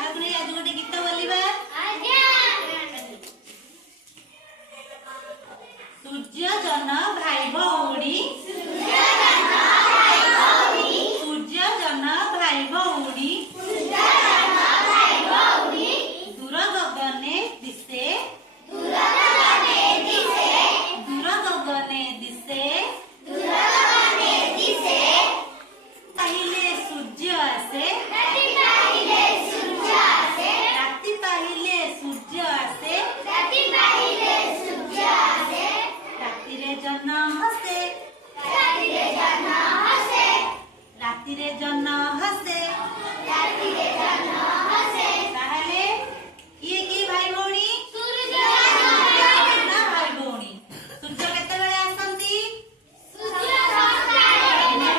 तारा को नहीं आज गोटे गीत बोलिबा सूर्य जन भाई भौणी सूर्य जन भाई भौणी दूर गगने दिसे पहिले सूर्य आसे राति पहिले सूर्य आसे राति रे जन हसे ताहले ये की भाई भौणी ना भाई भौणी सूर्य केते बेले आसंती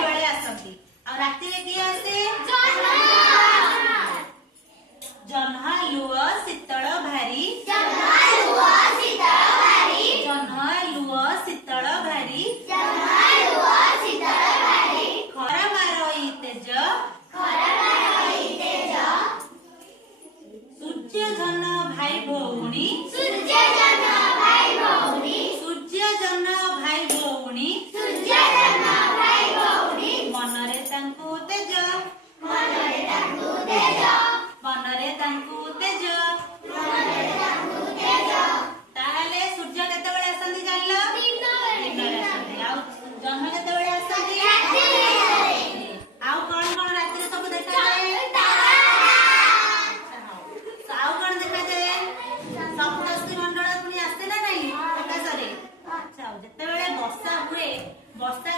बेले आसंती और राति रे की आसे जह्न लुह शीतल भारी खरा मारई तेज सूर्य जन भाई भौणी मनरे तांकु तेज ताहले सूर्य केतेबेले आसंती जानलो दिनरे आसंती आउ जह्न केतेबेले आसंती आउ कोन कोन राति रे सब देखा जाए आउ कोन देखा जाए सप्तर्षि मंडल पुनी आसे ना नहीं आकाश रे अच्छा जेतेबेले वर्षा हुए वर्षा